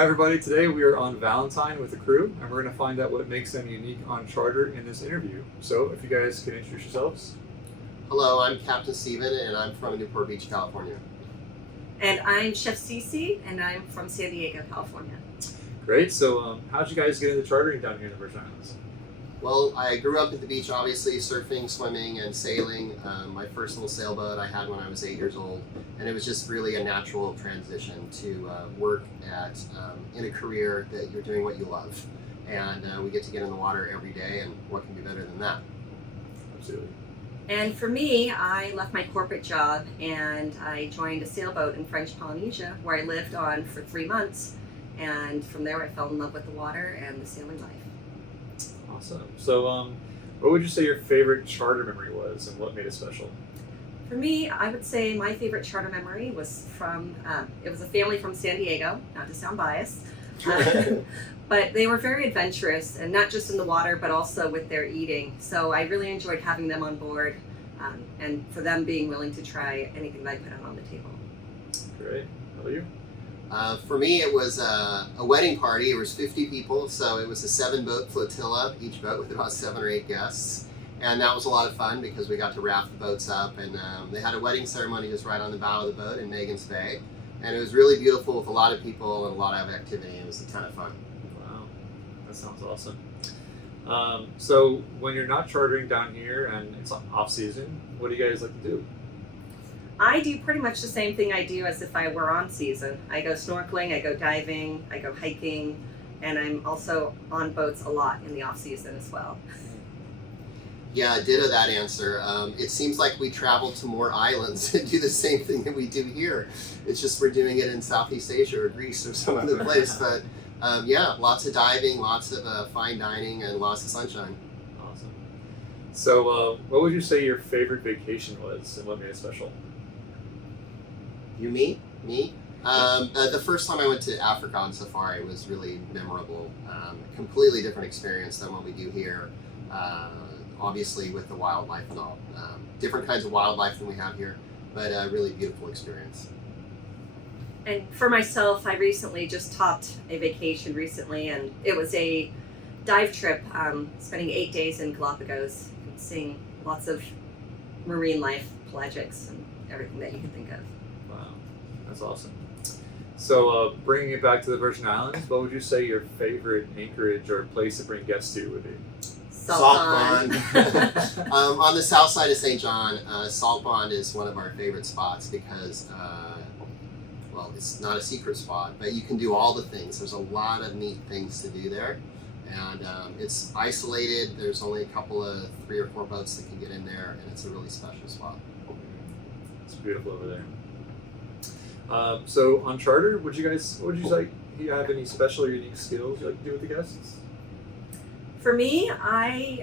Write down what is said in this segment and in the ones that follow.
Hi everybody, today we are on Valentine with the crew and we're going to find out what makes them unique on charter in this interview. So if you guys can introduce yourselves. Hello, I'm Captain Steven and I'm from Newport Beach, California. And I'm Chef Cece and I'm from San Diego, California. Great, so how'd you guys get into chartering down here in the Virgin Islands? Well, I grew up at the beach, obviously, surfing, swimming, and sailing. My first little sailboat I had when I was 8 years old, and it was just really a natural transition to work in a career that you're doing what you love. And we get to get in the water every day, and what can be better than that? Absolutely. And for me, I left my corporate job and I joined a sailboat in French Polynesia where I lived on for 3 months. And from there I fell in love with the water and the sailing life. Awesome. So what would you say your favorite charter memory was and what made it special? For me, I would say my favorite charter memory was from, it was a family from San Diego, not to sound biased, but they were very adventurous, and not just in the water, but also with their eating. So I really enjoyed having them on board, and for them being willing to try anything that I put out on the table. Great. How about you? For me, it was a wedding party. It was 50 people, so it was a 7-boat flotilla, each boat with about 7 or 8 guests. And that was a lot of fun because we got to raft the boats up, and they had a wedding ceremony just right on the bow of the boat in Megan's Bay. And it was really beautiful with a lot of people and a lot of activity. It was a ton of fun. Wow, that sounds awesome. So when you're not chartering down here and it's off season, what do you guys like to do? I do pretty much the same thing I do as if I were on season. I go snorkeling, I go diving, I go hiking, and I'm also on boats a lot in the off season as well. Yeah, ditto that answer. It seems like we travel to more islands and do the same thing that we do here. It's just we're doing it in Southeast Asia or Greece or some other place. But yeah, lots of diving, lots of fine dining, and lots of sunshine. Awesome. So what would you say your favorite vacation was and what made it special? You, me? The first time I went to Africa on safari was really memorable. Completely different experience than what we do here. Obviously with the wildlife and all. Different kinds of wildlife than we have here, but a really beautiful experience. And for myself, I recently just topped a vacation recently, and it was a dive trip, spending 8 days in Galapagos, and seeing lots of marine life, pelagics, and everything that you can think of. Wow, that's awesome. So bringing it back to the Virgin Islands, what would you say your favorite anchorage or place to bring guests to would be? Salt Pond. On the south side of St. John, Salt Pond is one of our favorite spots because, well, it's not a secret spot, but you can do all the things. There's a lot of neat things to do there. And it's isolated. There's only a couple of 3 or 4 boats that can get in there, and it's a really special spot. It's beautiful over there. So on charter, would you like? Do you have any special or unique skills you like to do with the guests? For me, I'm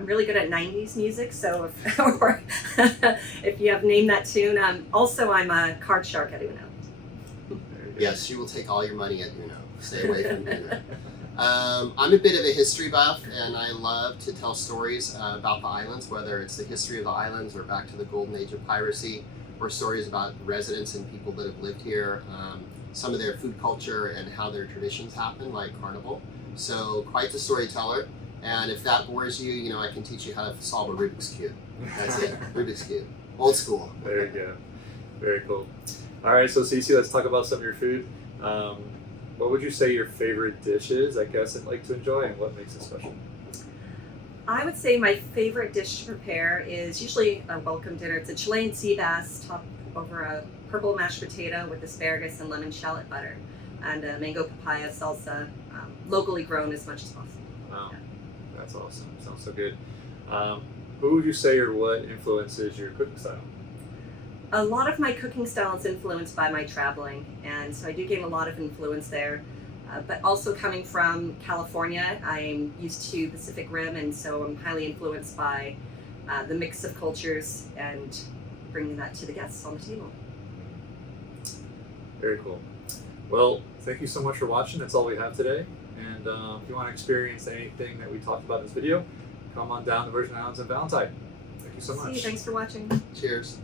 really good at 90s music, so if you have named that tune. Also, I'm a card shark at Uno. Yes, she will take all your money at Uno. Stay away from Uno. I'm a bit of a history buff, and I love to tell stories about the islands, whether it's the history of the islands or back to the golden age of piracy, or stories about residents and people that have lived here, some of their food culture and how their traditions happen, like Carnival. So quite the storyteller, and if that bores you, you know, I can teach you how to solve a Rubik's Cube. That's it, Rubik's Cube. Old school. There you go. Very cool. All right, so Cece, let's talk about some of your food. What would you say your favorite dish is that guests like to enjoy, and what makes it special? I would say my favorite dish to prepare is usually a welcome dinner. It's a Chilean sea bass topped over a purple mashed potato with asparagus and lemon shallot butter, and a mango papaya salsa, locally grown as much as possible. Wow, Yeah. That's awesome. Sounds so good. Who would you say or what influences your cooking style? A lot of my cooking style is influenced by my traveling, and so I do gain a lot of influence there. But also coming from California, I'm used to Pacific Rim, and so I'm highly influenced by the mix of cultures and bringing that to the guests on the table. Very cool. Well, thank you so much for watching. That's all we have today. And if you want to experience anything that we talked about in this video, come on down to Virgin Islands and Valentine. Thank you so much. See you. Thanks for watching. Cheers.